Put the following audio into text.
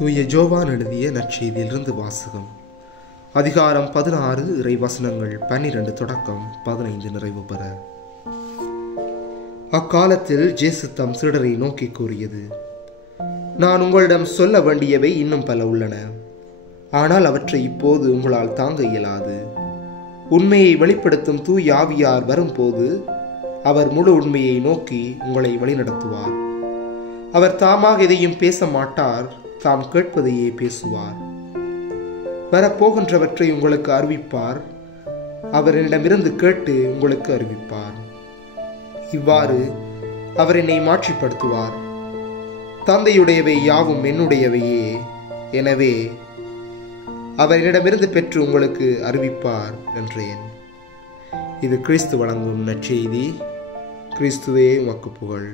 தூய ஜோவான் எழுதிய நற்செய்தியிலிருந்து வாசகம். அதிகாரம் 16 இறைவசனங்கள் 12 தொடக்கம் 15 நிறைவு பெற. அக்காலத்தில் இயேசு தம் சீடரை நோக்கி கூறியது: நான் உங்களிடம் சொல்ல வேண்டியவை இன்னும் பல உள்ளன, ஆனால் அவற்றை இப்போது உங்களால் தாங்க இயலாது. உண்மையை வெளிப்படுத்தும் தூய ஆவியார் வரும்போது அவர் முழு உண்மையை நோக்கி உங்களை வழிநடத்துவார். அவர் தாமாக எதையும் பேச மாட்டார், தாம் கேட்பதையே பேசுவார். வரப்போகின்றவற்றை உங்களுக்கு அறிவிப்பார். அவர் என்னிடமிருந்து கேட்டு உங்களுக்கு அறிவிப்பார். இவ்வாறு அவர் என்னை மாட்சிப்படுத்துவார். தந்தையுடையவை யாவும் என்னுடையவையே, எனவே அவர் என்னிடமிருந்து பெற்று உங்களுக்கு அறிவிப்பார் என்றேன். இது கிறிஸ்து வழங்கும் நற்செய்தி. கிறிஸ்துவே உமக்கு புகழ்.